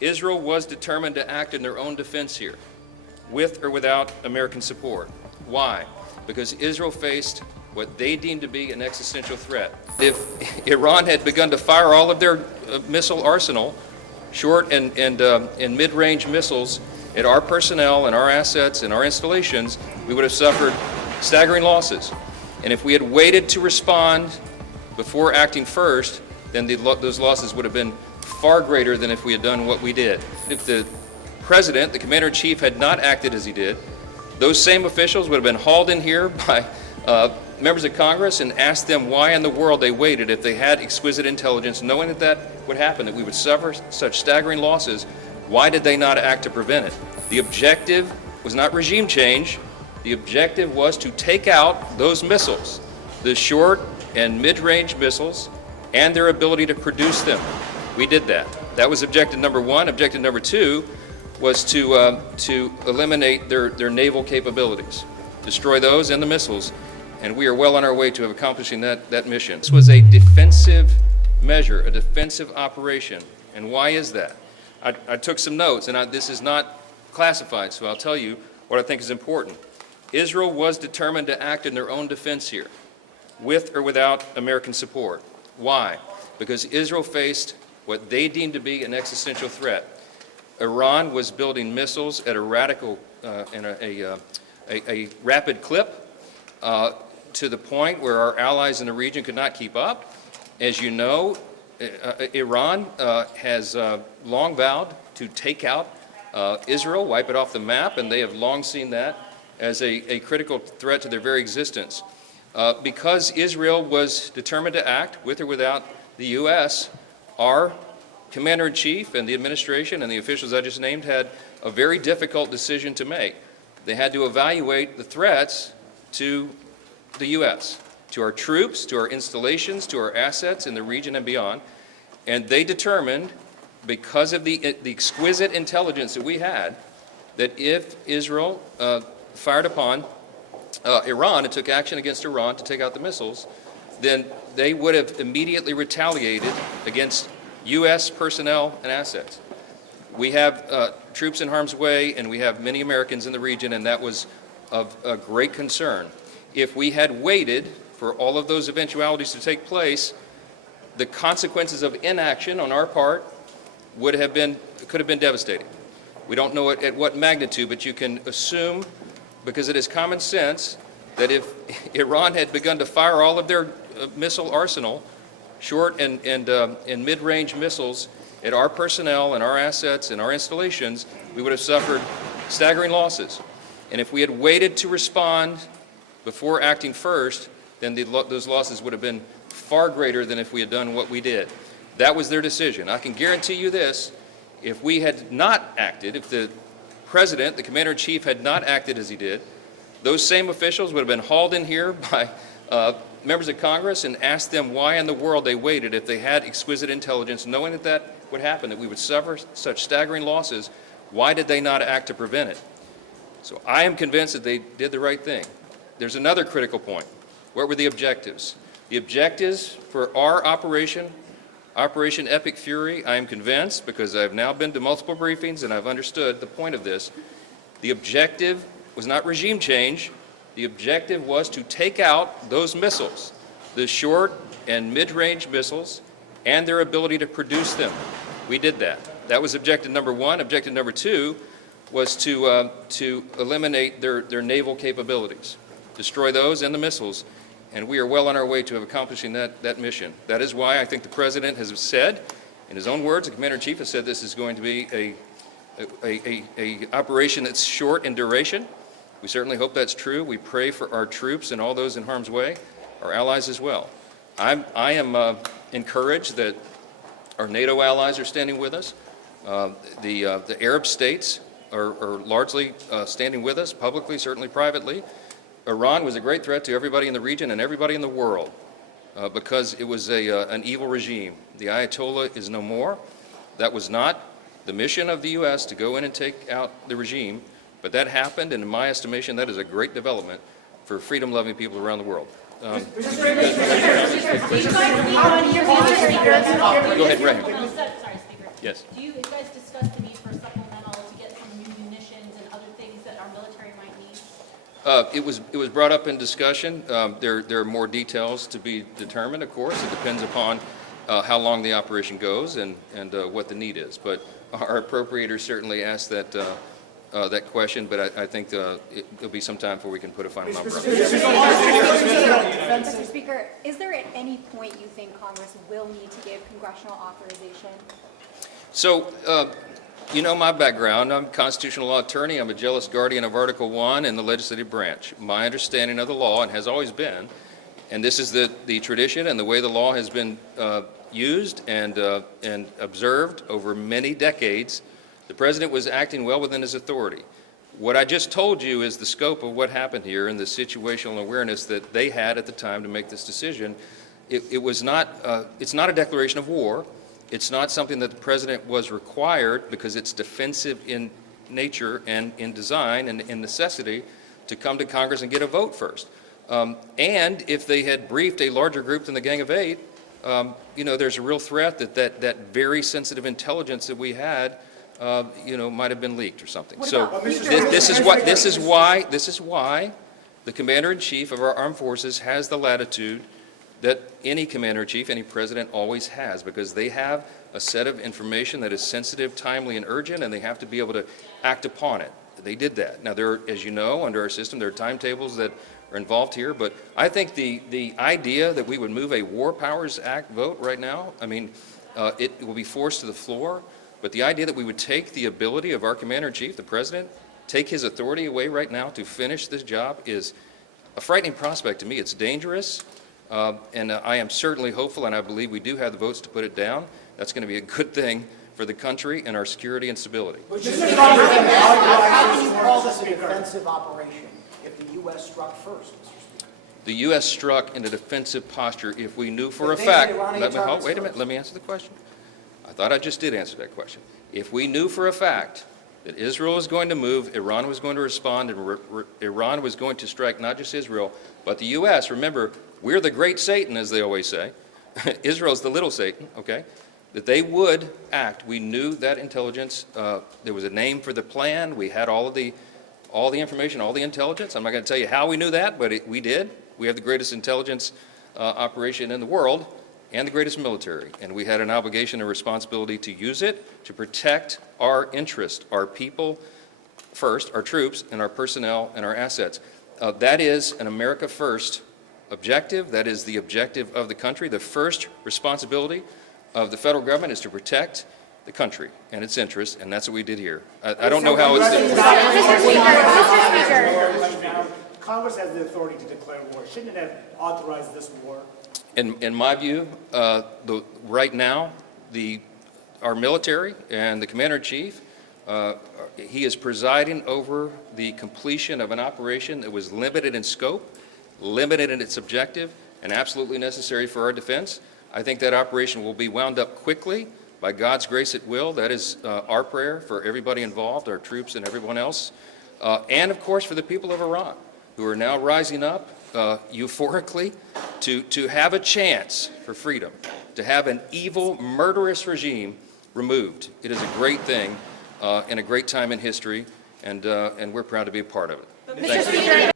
Israel was determined to act in their own defense here, with or without American support. Why? Because Israel faced what they deemed to be an existential threat. If Iran had begun to fire all of their missile arsenal, short and mid-range missiles, at our personnel and our assets and our installations, we would have suffered staggering losses. And if we had waited to respond before acting first, then those losses would have been far greater than if we had done what we did. If the president, the commander-in-chief, had not acted as he did, those same officials would have been hauled in here by members of Congress and asked them why in the world they waited if they had exquisite intelligence, knowing that that would happen, that we would suffer such staggering losses. Why did they not act to prevent it? The objective was not regime change. The objective was to take out those missiles, the short and mid-range missiles, and their ability to produce them. We did that. That was objective number one. Objective number two was to eliminate their naval capabilities, destroy those and the missiles, and we are well on our way to accomplishing that mission. This was a defensive measure, a defensive operation. And why is that? I took some notes, and this is not classified, so I'll tell you what I think is important. Israel was determined to act in their own defense here, with or without American support. Why? Because Israel faced what they deemed to be an existential threat. Iran was building missiles at a radical and a rapid clip to the point where our allies in the region could not keep up. As you know, Iran has long vowed to take out Israel, wipe it off the map, and they have long seen that as a critical threat to their very existence. Because Israel was determined to act, with or without the U.S., our commander-in-chief and the administration and the officials I just named had a very difficult decision to make. They had to evaluate the threats to the U.S., to our troops, to our installations, to our assets in the region and beyond. And they determined, because of the exquisite intelligence that we had, that if Israel fired upon Iran and took action against Iran to take out the missiles, then they would have immediately retaliated against U.S. personnel and assets. We have troops in harm's way, and we have many Americans in the region, and that was of great concern. If we had waited for all of those eventualities to take place, the consequences of inaction on our part could have been devastating. We don't know at what magnitude, but you can assume, because it is common sense, that if Iran had begun to fire all of their missile arsenal, short and mid-range missiles, at our personnel and our assets and our installations, we would have suffered staggering losses. And if we had waited to respond before acting first, then those losses would have been far greater than if we had done what we did. That was their decision. I can guarantee you this: if we had not acted, if the president, the commander-in-chief, had not acted as he did, those same officials would have been hauled in here by members of Congress and asked them why in the world they waited if they had exquisite intelligence, knowing that that would happen, that we would suffer such staggering losses. Why did they not act to prevent it? So I am convinced that they did the right thing. There's another critical point. What were the objectives? The objectives for our Operation Epic Fury, I am convinced, because I've now been to multiple briefings and I've understood the point of this, the objective was not regime change. The objective was to take out those missiles, the short and mid-range missiles, and their ability to produce them. We did that. That was objective number one. Objective number two was to eliminate their naval capabilities, destroy those and the missiles, and we are well on our way to accomplishing that mission. That is why I think the President has said, in his own words, the Commander-in-Chief has said this is going to be a operation that's short in duration. We certainly hope that's true. We pray for our troops and all those in harm's way, our allies as well. I am encouraged that our NATO allies are standing with us. The Arab states are largely standing with us, publicly, certainly privately. Iran was a great threat to everybody in the region and everybody in the world because it was an evil regime. The Ayatollah is no more. That was not the mission of the U.S. to go in and take out the regime, but that happened, and in my estimation, that is a great development for freedom-loving people around the world. Go ahead, Rahim. Sorry, Speaker. Yes. Do you guys discuss discuss the need for supplemental to get some new munitions and other things that our military might need? It was brought up in discussion. There are more details to be determined, of course. It depends upon how long the operation goes and what the need is. But our appropriators certainly asked that question, but I think it'll be some time before we can put a final number on it. Mr. Speaker, is there at any point you think Congress will need to give congressional authorization? So, you know my background. I'm a constitutional law attorney. I'm a jealous guardian of Article 1 in the legislative branch. My understanding of the law, and has always been, and this is the tradition and the way the law has been used and observed over many decades, the President was acting well within his authority. What I just told you is the scope of what happened here and the situational awareness that they had at the time to make this decision. It's not a declaration of war. It's not something that the President was required, because it's defensive in nature and in design and in necessity, to come to Congress and get a vote first. And if they had briefed a larger group than the Gang of Eight, you know, there's a real threat that very sensitive intelligence that we had, you know, might have been leaked or something. So this is why the Commander-in-Chief of our armed forces has the latitude that any Commander-in-Chief, any President always has, because they have a set of information that is sensitive, timely, and urgent, and they have to be able to act upon it. They did that. Now, there are, as you know, under our system, there are timetables that are involved here, but I think the idea that we would move a War Powers Act vote right now, I mean, it will be forced to the floor, but the idea that we would take the ability of our Commander-in-Chief, the President, take his authority away right now to finish this job is a frightening prospect to me. It's dangerous. And I am certainly hopeful, and I believe we do have the votes to put it down. That's going to be a good thing for the country and our security and stability. How can you call this a defensive operation if the U.S. struck first, Mr. Speaker? The U.S. struck in a defensive posture if we knew for a fact. Wait a minute. Let me answer the question. I thought I just did answer that question. If we knew for a fact that Israel was going to move, Iran was going to respond, and Iran was going to strike not just Israel, but the U.S. Remember, we're the great Satan, as they always say. Israel's the little Satan, okay? That they would act. We knew that intelligence. There was a name for the plan. We had all the information, all the intelligence. I'm not going to tell you how we knew that, but we did. We have the greatest intelligence operation in the world and the greatest military. And we had an obligation and responsibility to use it to protect our interest, our people first, our troops, and our personnel and our assets. That is an America first objective. That is the objective of the country. The first responsibility of the federal government is to protect the country and its interests, and that's what we did here. I don't know how it's different. Mr. Speaker. Congress has the authority to declare war. Shouldn't it have authorized this war? In my view, right now, our military and the Commander-in-Chief, he is presiding over the completion of an operation that was limited in scope, limited in its objective, and absolutely necessary for our defense. I think that operation will be wound up quickly. By God's grace, it will. That is our prayer for everybody involved, our troops and everyone else. And, of course, for the people of Iran, who are now rising up euphorically to have a chance for freedom, to have an evil, murderous regime removed. It is a great thing and a great time in history, and we're proud to be a part of it. Mr. Speaker.